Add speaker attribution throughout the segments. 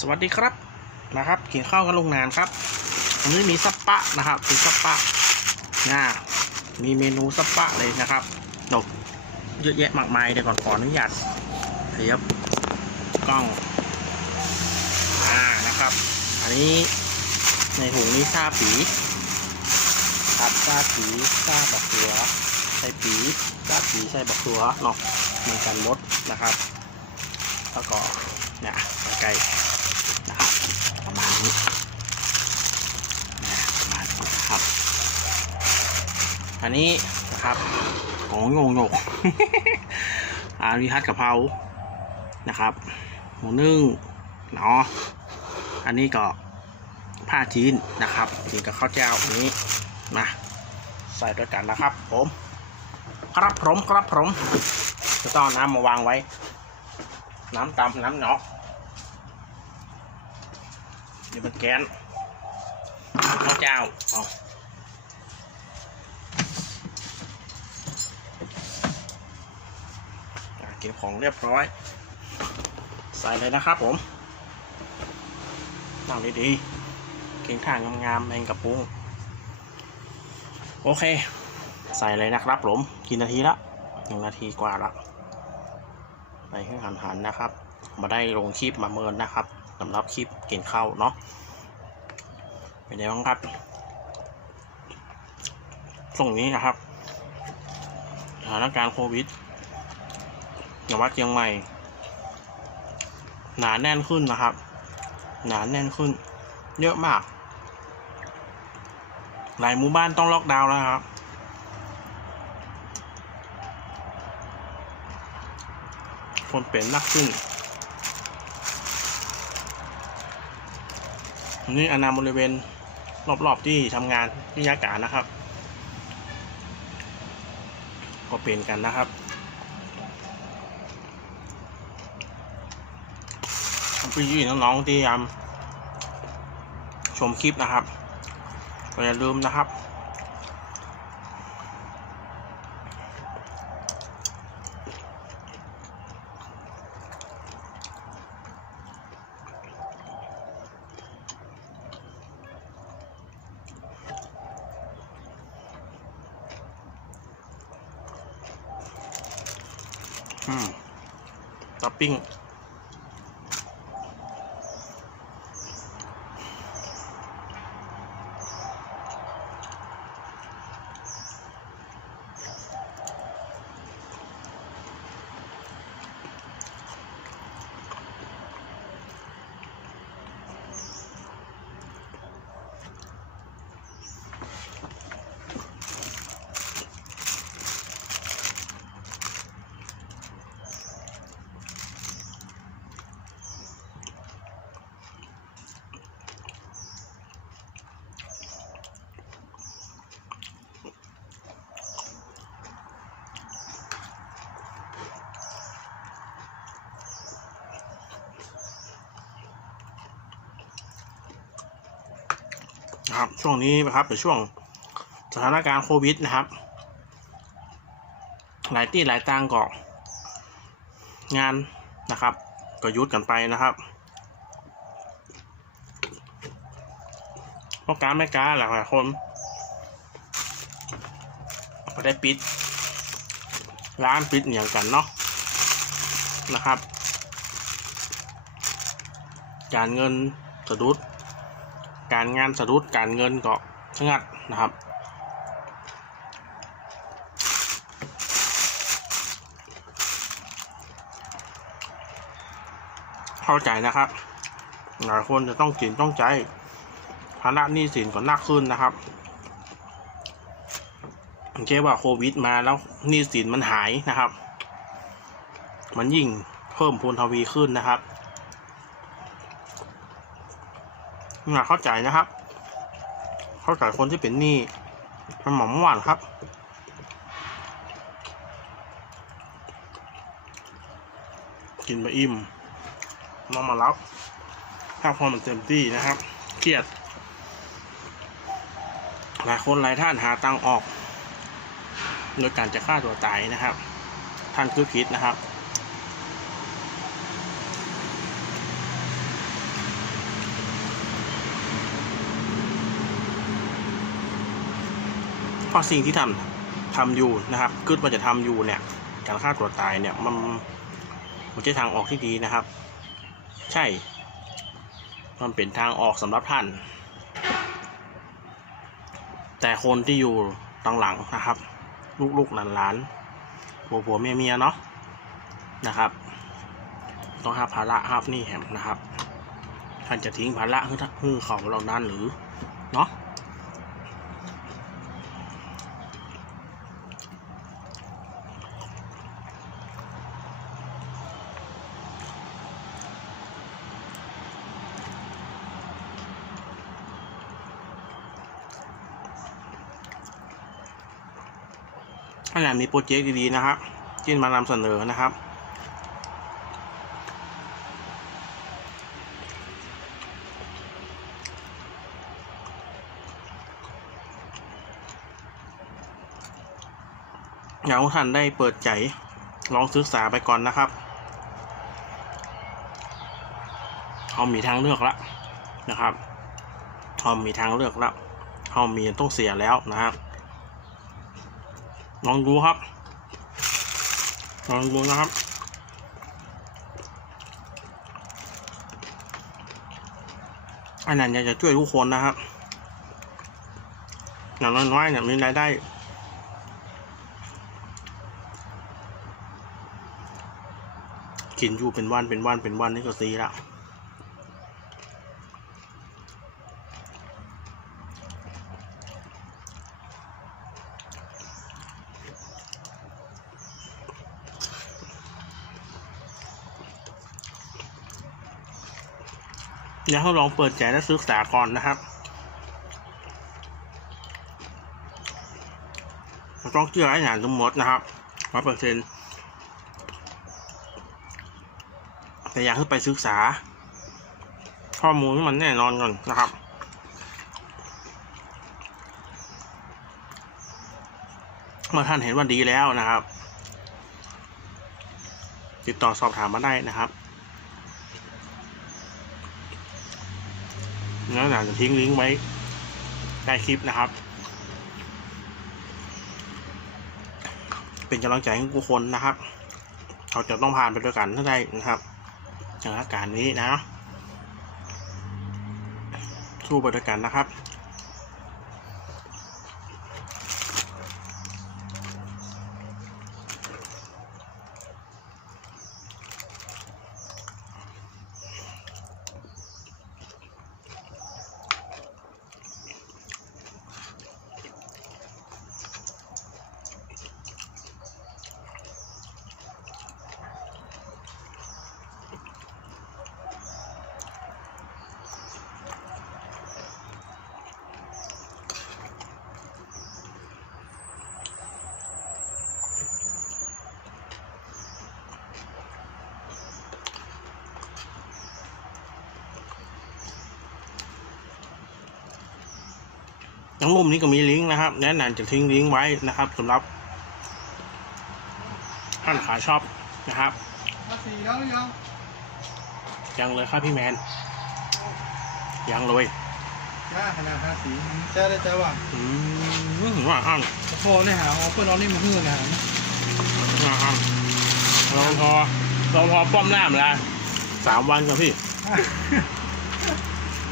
Speaker 1: สวัสดีครับนะครับกินข้าวกันลงนานครับวันนี้มีซัปปะนะครับมีซัปปะนะมีเมนูซัปปะเลยนะครับโอ้เยอะแยะมากมายเดี๋ยวก่อนขออนุญาตเทียบกล้องอ่านะครับ อันนี้ในถุงนี้ซาปีครับซาปีซาบักเขือใส่ปีซาปีใส่บักเขือเนาะมือนกันมดนะครับ แล้วก็เนี่ยใกล้ๆนะครับ ประมาณ นี้มาครับอันนี้นะครับของโยงโยกอาริฮัตกะเพรานะครับ หมูนึ่งเนาะอันนี้ก็ผ้าจีนนะครับจีนกับข้าวเจ้าอันนี้มาใส่ด้วยกันนะครับ ผม ครับผมครับผมจะต้องเอน้ำมาวางไว้ น้ำตำน้ำเนาะ ดี๋ยวมันแกนข้าวเจ้าเอาเก็บของเรียบร้อย ใส่เลยนะครับผมนั่งดีๆเก่งท่างงามๆแมงกระปุงโอเค ใส่เลยนะครับผมกี่นาทีละหนึ่งนาทีกว่าละไปให้หันหันๆนะครับมาได้ลงคลิปมาเมินนะครับ สำหรับคลิปกินข้าวเนาะเป็นไงบ้างครับช่งนี้นะครับสถานการณ์โควิดอย่างวัดเชียงใหม่ หนาแน่นขึ้นนะครับ หนาแน่นขึ้น เยอะมาก หลายหมู่บ้านต้องล็อกดาวน์แล้วครับคนเป็นนักขึ้น นี่อนาบริเวณรอบๆที่ทำงานวิทยาการนะครับ ก็เป็นกันนะครับพี่ยี่น้องๆที่ยามชมคลิปนะครับก็อย่าลืมนะครับ ปปิ้ง นะครับ ช่วงนี้นะครับเป็นช่วงสถานการณ์โควิดนะครับ หลายที่หลายต่างก็งานนะครับ ก็ยุดกันไปนะครับเพราะการไม่การหลายคนก็ได้ปิด ร้านปิดอย่างกันเนาะนะครับ การเงินสะดุด การงานสะดุดการเงินก็ชะงัดนะครับ เข้าใจนะครับหลายคนจะต้องกินต้องใจภาระหนี้สินก็หนักขึ้นนะครับโอเคว่าโควิดมาแล้วหนี้สินมันหายนะครับ มันยิ่งเพิ่มพูนทวีขึ้นนะครับ น่าเข้าใจนะครับ เข้าใจคนที่เป็นหนี้มันหมอมหวานครับ กินไปอิ่มนอนมารับถ้าพอมันเต็มที่นะครับเครียดหลายคนหลายท่านหาตังออก โดยการจะฆ่าตัวตายนะครับ ท่านคือผิดนะครับ ราะสิ่งที่ทำทำอยู่นะครับกึดว่าจะทำอยู่เนี่ย การฆ่าตัวตายเนี่ยมันมันจะทางออกที่ดีนะครับ ใช่ มันเป็นทางออกสำหรับท่าน แต่คนที่อยู่ตังหลังนะครับ ลูกๆหลานๆผัวผัวเมียเมียๆเนาะนะครับ ต้องหาภาระครับนี่แหมนะครับ ท่านจะทิ้งภาระให้ให้เขาเรานั้นหรือเนาะ ถ้าอยากมีโปรเจกต์ดีๆนะครับที่มานำเสนอนะครับ อยากให้ท่านได้เปิดใจลองศึกษาไปก่อนนะครับเขามีทางเลือกแล้วนะครับเขามีทางเลือกแล้วเขามีต้องเสียแล้วนะครับ ลองดูครับลองดูนะครับอันนั้นอยากจะช่วยทุกคนนะครับ อย่างน้อยๆเนี่ยมีรายได้กินอยู่เป็นวันเป็นวันเป็นวันนี่ก็ซีละ อยากให้ลองเปิดใจและศึกษาก่อนนะครับเราต้องเชื่อให้หนานสมมตินะครับร้อยเปอร์เซ็นต์แต่อยากให้ไปศึกษา ข้อมูลให้มันแน่นอนก่อนนะครับเมื่อท่านเห็นว่าดีแล้วนะครับ ติดต่อสอบถามมาได้นะครับ เนื้อหนังจะทิ้งลิงก์ไว้ใต้คลิปนะครับ เป็นกำลังใจให้ทุกคนนะครับ เราจะต้องผ่านไปด้วยกันถ้าไดนะครับสถานการณ์นี้นะสู้ไปด้วยกันนะครับ ทั้งมุมนี้ก็มีลิงก์นะครับ แนะนำจะทิ้งลิงก์ไว้นะครับสำหรับท่านขาชอบนะครับ
Speaker 2: ภาษีแล้วหรือยัง
Speaker 1: ยังเลยครับพี่แมน ยังเลย
Speaker 2: จ้าขนาดภาษีเจ้าได้เจ้าว่า
Speaker 1: อืมว่าอ่าน
Speaker 2: พอเนี่ยหาเอาเพื่อนเรานี่มาฮื้อนะ
Speaker 1: ว่าอ่านรอพอรอพอป้อมหน้ามาแล้วสามวันครับพี่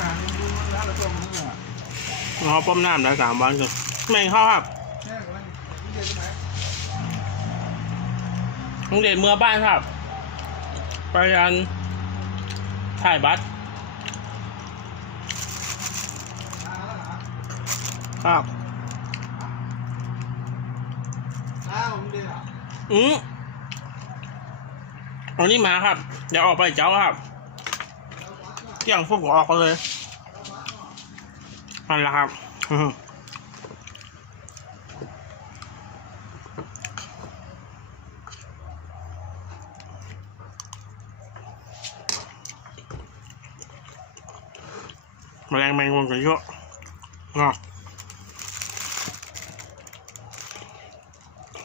Speaker 2: อ่าดูแล้วเราต้องมาฮื้ออะ
Speaker 1: รอป้อมน้ามาแล้สามวันครับแม่งเข้าครับโรงเรียนเมื่อบ้านครับไปยันถ่ายบัตร
Speaker 2: อ่าวเหรอ
Speaker 1: ครับ
Speaker 2: อ้าวมึงเดียวเหรอ
Speaker 1: อืมอานี่มาครับ เดี๋ยวออกไปเจ้าครับเที่ยงพวกผมออกกันเลย นั่นแหละครับมแมลงแมงวันกันเยอะเนาะ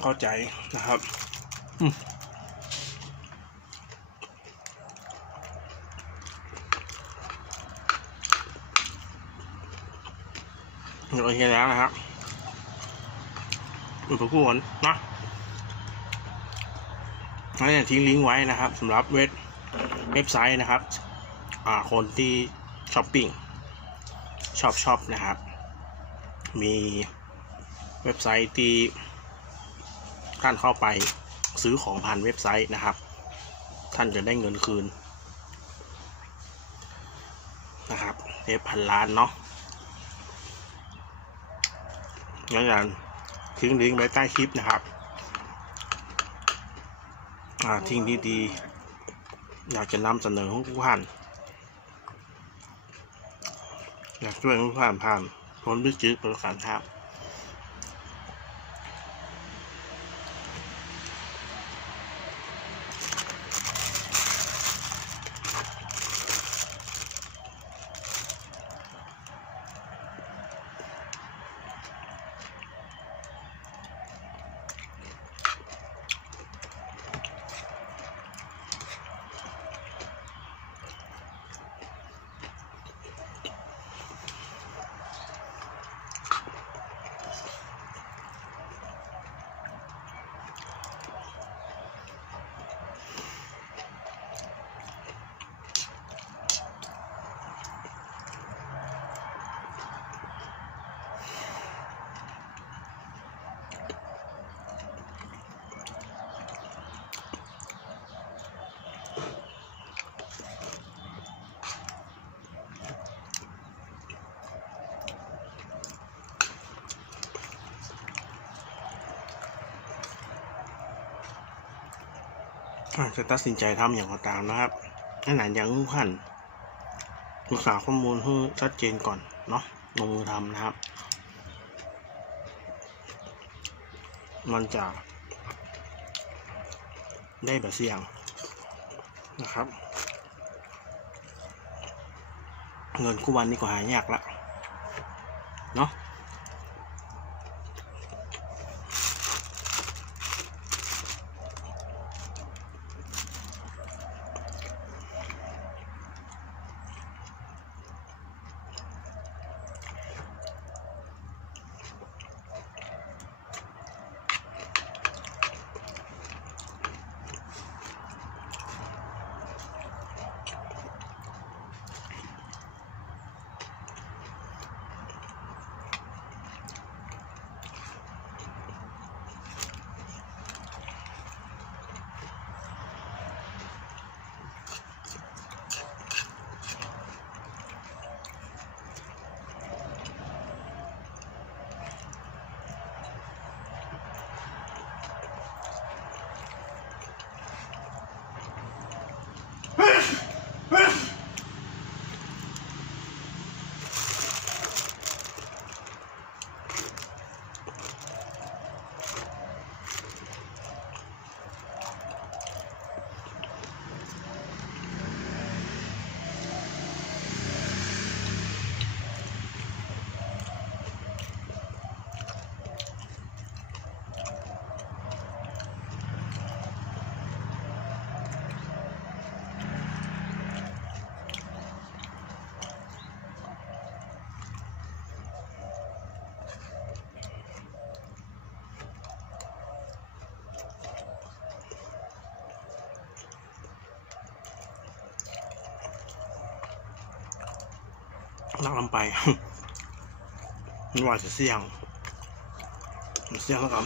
Speaker 1: เข้าใจนะครับ อืม โอเคแล้วนะครับอุปกรณ์นะท่างทิ้งลิงก์ไว้นะครับสำหรับเว็บเว็บไซต์นะครับ อ่าคนที่ช้อปปิ้งชอบชอบนะครับ มีเว็บไซต์ที่ท่านเข้าไปซื้อของผ่านเว็บไซต์นะครับ ท่านจะได้เงินคืนนะครับเว็บพันล้านเนาะ งั้นอย่างทิ้งลิงก์ไว้ใต้คลิปนะครับ อ่าทิ้งดีๆอยากจะนำเสนอให้ทุกท่าน อยากช่วยทุกท่านผ่านคนวิจิตประสานครับ จจะตัดสินใจทำอย่างก็ตามนะครับนั่นหนอย่างทุกท่านศึกษาข้อมูลให้ชัดเจนก่อนเนาะลงมือทำนะครับ มันจะได้แบบเสี่ยงนะครับ เงินคู่วันนี้ก็หายากละเนาะ Bitch! นักลำไปนัว่าจะเสี่ยงเสี่ยงแล้วกัน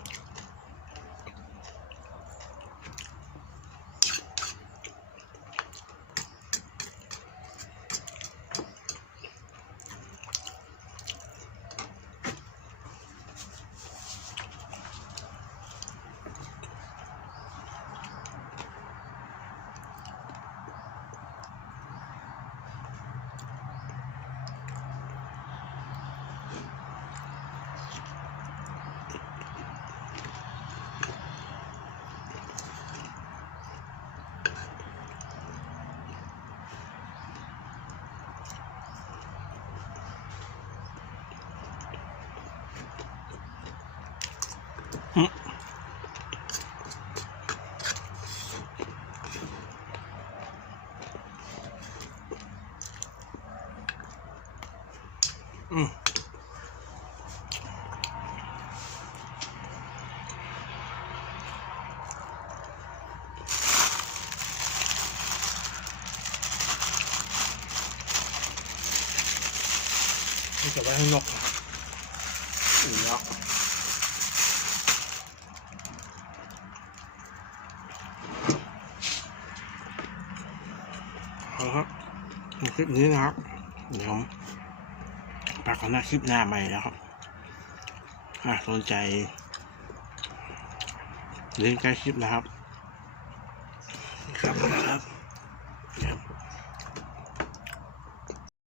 Speaker 1: อืมนี่จะไว้ให้นกนะครับอีกแล้วเอาละครับใน คลิปนี้นะครับ เดี๋ยวปากกันหน้าคลิปหน้าใหม่แล้วครับสนใจเล่นใกล้คลิปนะครับ ครับครับ